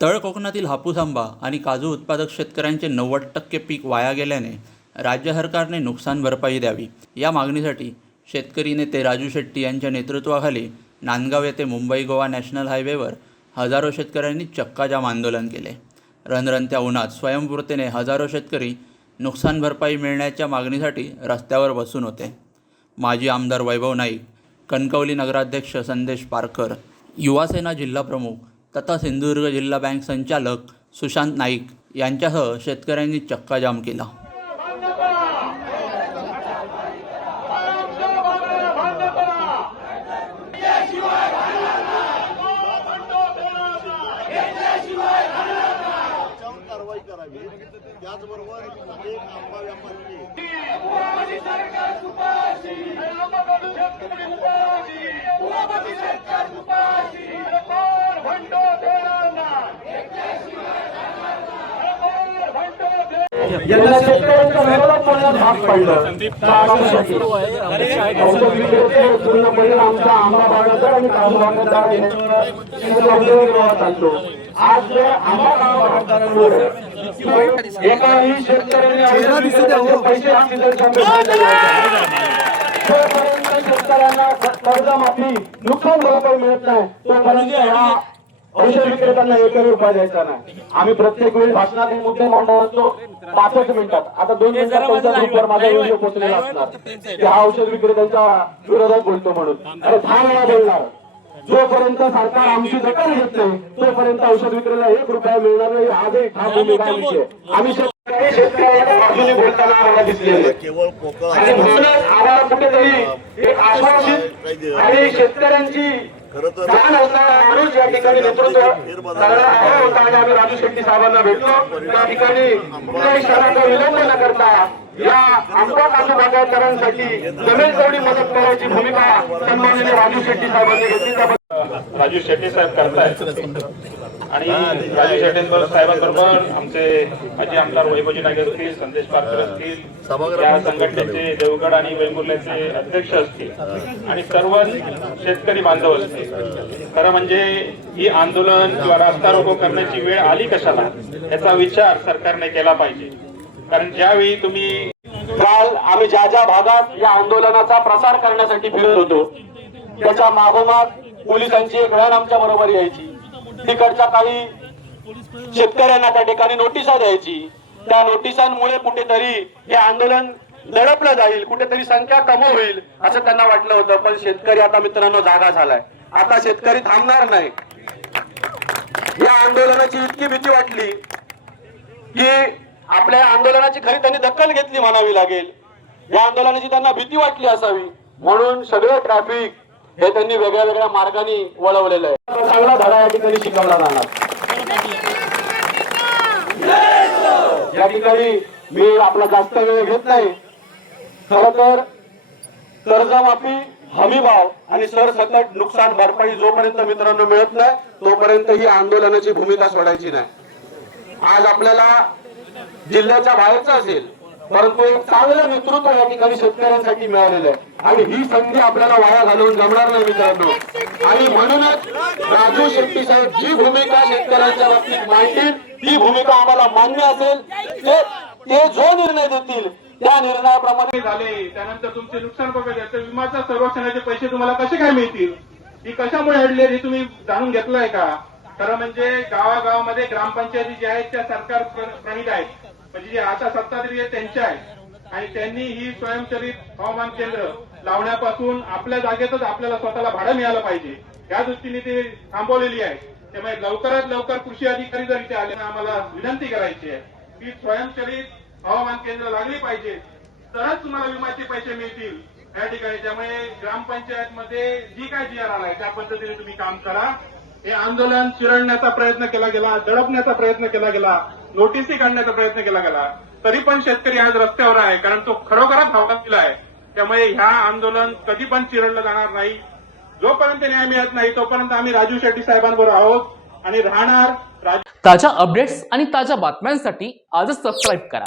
तळ कोकणातील हापूस आंबा आणि काजू उत्पादक शेतकऱ्यांचे 90% पीक वाया गेल्याने राज्य सरकारने नुकसान भरपाई द्यावी या मागणीसाठी शेतकरी नेते राजू शेट्टी यांच्या नेतृत्वाखाली नांदगाव येथे मुंबई गोवा नॅशनल हायवेवर हजारो शेतकऱ्यांनी चक्काजाम आंदोलन केले। रणरणत्या उन्हात स्वयंस्फूर्तीने हजारो शेतकरी नुकसान भरपाई मिळण्याच्या मागणीसाठी रस्त्यावर बसून होते। माजी आमदार वैभव नाईक, कणकवली नगराध्यक्ष संदेश पारकर, युवासेना जिल्हा प्रमुख तथा सिंधुदुर्ग जिल्हा बँक संचालक सुशांत नाईक यांच्यासह शेतकऱ्यांनी चक्काजाम केला। यांना शेतकऱ्यांच्या विरोधात बोलण्यास भाग पडलं। पूर्णपणे आमचा आंबा बागायतदार आणि काजू बागायतदार यांच्यावर चालतो। आज आंबा बागायतदारांवर एकाही शेतकऱ्यांनी पैसे शेतकऱ्यांना कर्जमाफी नुकसान भरपाई मिळत नाही तोपर्यंत औषध विक्रेत्यांना एकही रुपया द्यायचा नाही। आम्ही प्रत्येक वेळी भाषणात हे मुद्दे मांडत असतो 65 मिनिटात, आता 2 मिनिटात 50 रुपयावर माझा व्हिडिओ पोहोचलेला असणार की हा औषध विक्रेत्यांच्या विरोधात बोलतो म्हणून। अरे 10 वेळा बोलणार, जोपर्यंत सरकार आमची दखल घेत नाही तोपर्यंत औषध विक्रेत्याला 1 रुपया मिळणार नाही। आजही ठाम भूमिका आमची आहे। आम्ही शेतकऱ्यांच्या बाजूने बोलताना आम्हाला दिसलेले आणि म्हणूनच आम्हाला कुठेतरी एक आश्वासित आणि शेतकऱ्यांची जाण असणारा माणूस या ठिकाणी नेतृत्व करणारा हवा होता आणि आम्ही राजू शेट्टी साहेबांना भेटलो। त्या ठिकाणी कुठल्याही क्षणाचा विलंब न करता या आंबा काजू बागायतदारांसाठी जमेल तेवढी मदत करायची भूमिका सन्माननीय राजू शेट्टी साहेबांनी घेतली। राजू शेट्टी साहेब करतायत आणि राजू शेट्टी साहेबांबरोबर आमचे माजी आमदार वैभवजी नाईक असतील, संदेश पारकर असतील, या संघटनेचे देवगड आणि वेंगुर्ल्याचे अध्यक्ष असतील आणि सर्व शेतकरी बांधव असतील। खरं म्हणजे ही आंदोलन किंवा रास्ता रोको करण्याची वेळ आली कशाला याचा विचार सरकारने केला पाहिजे। कारण ज्यावेळी तुम्ही काल आम्ही ज्या भागात या आंदोलनाचा प्रसार करण्यासाठी फिरत होतो त्याच्या मागोमाग पोलिसांची एक रॅन आमच्या बरोबर यायची। तिकडच्या काही शेतकऱ्यांना त्या ठिकाणी नोटिसा द्यायची। त्या नोटिसांमुळे कुठेतरी हे आंदोलन दडपलं जाईल, कुठेतरी संख्या कमी होईल असं त्यांना वाटलं होतं। पण शेतकरी आता मित्रांनो जागा झालाय, आता शेतकरी थांबणार नाही। या आंदोलनाची इतकी भीती वाटली की आपल्या आंदोलनाची खरी त्यांनी दखल घेतली म्हणावी लागेल। या आंदोलनाची त्यांना भीती वाटली असावी म्हणून सगळं ट्रॅफिक हे त्यांनी वेगळ्या वेगळ्या मार्गाने वळवलेलं आहे। चांगला धडा या ठिकाणी शिकवला जाणार। या ठिकाणी मी आपला जास्त वेळ घेत नाही। खरं तर कर्जमाफी, हमीभाव आणि सरसकट नुकसान भरपाई जोपर्यंत मित्रांनो मिळत नाही तोपर्यंत ही आंदोलनाची भूमिका सोडायची नाही। आज आपल्याला जिल्ह्याच्या बाहेरचं असेल परंतु एक चांगलं नेतृत्व या ठिकाणी शेतकऱ्यांसाठी मिळालेलं आहे आणि ही संधी आपल्याला वाया घालवून जमणार नाही मित्रांनो। आणि म्हणूनच राजू शेट्टी साहेब जी भूमिका शेतकऱ्यांच्या बाबतीत मांडतील ती भूमिका आम्हाला मान्य असेल। ते जो निर्णय देतील त्या निर्णयाप्रमाणे झाले। त्यानंतर तुमचे नुकसान बघा, विमाच्या संरक्षणाचे पैसे तुम्हाला कसे काय मिळतील, ही कशामुळे अडले हे तुम्ही जाणून घेतलंय का? खरं म्हणजे गावागावामध्ये ग्रामपंचायती ज्या आहेत त्या सरकार प्रणित आहेत, म्हणजे जे आता सत्ताधारी आहेत त्यांच्या आहेत आणि त्यांनी ही स्वयंचलित हवामान केंद्र लावण्यापासून आपल्या जागेतच आपल्याला स्वतःला भाडं मिळालं पाहिजे या दृष्टीने ते थांबवलेली आहे। त्यामुळे लवकरात लवकर कृषी अधिकारी जर इथे आले आम्हाला विनंती करायची आहे की स्वयंचलित हवामान केंद्र लागली पाहिजे तरच तुम्हाला विम्याचे पैसे मिळतील या ठिकाणी। त्यामुळे ग्रामपंचायत मध्ये जी काय जी आर आलाय त्या पद्धतीने तुम्ही काम करा। हे आंदोलन चिरडण्याचा प्रयत्न केला गेला, दडपण्याचा प्रयत्न केला गेला, नोटीसी काढण्याचा प्रयत्न केला गेला, तरी पण शेतकरी आज रस्त्यावर आहे कारण तो खरोखरच भावनातील आहे। त्यामुळे ह्या आंदोलन कधी पण चिरडलं जाणार नाही। जोपर्यंत न्याय मिळत नाही तोपर्यंत आम्ही राजू शेट्टी साहेबांबरोबर आहोत आणि राहणार। ताज्या अपडेट्स आणि ताज्या बातम्यांसाठी आजच सबस्क्राईब करा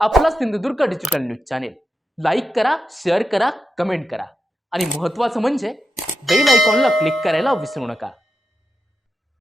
आपला Sindhudurg digital news channel. Like करा, शेअर करा, कमेंट करा आणि महत्त्वाचं म्हणजे बेल आयकॉनला क्लिक करायला विसरू नका.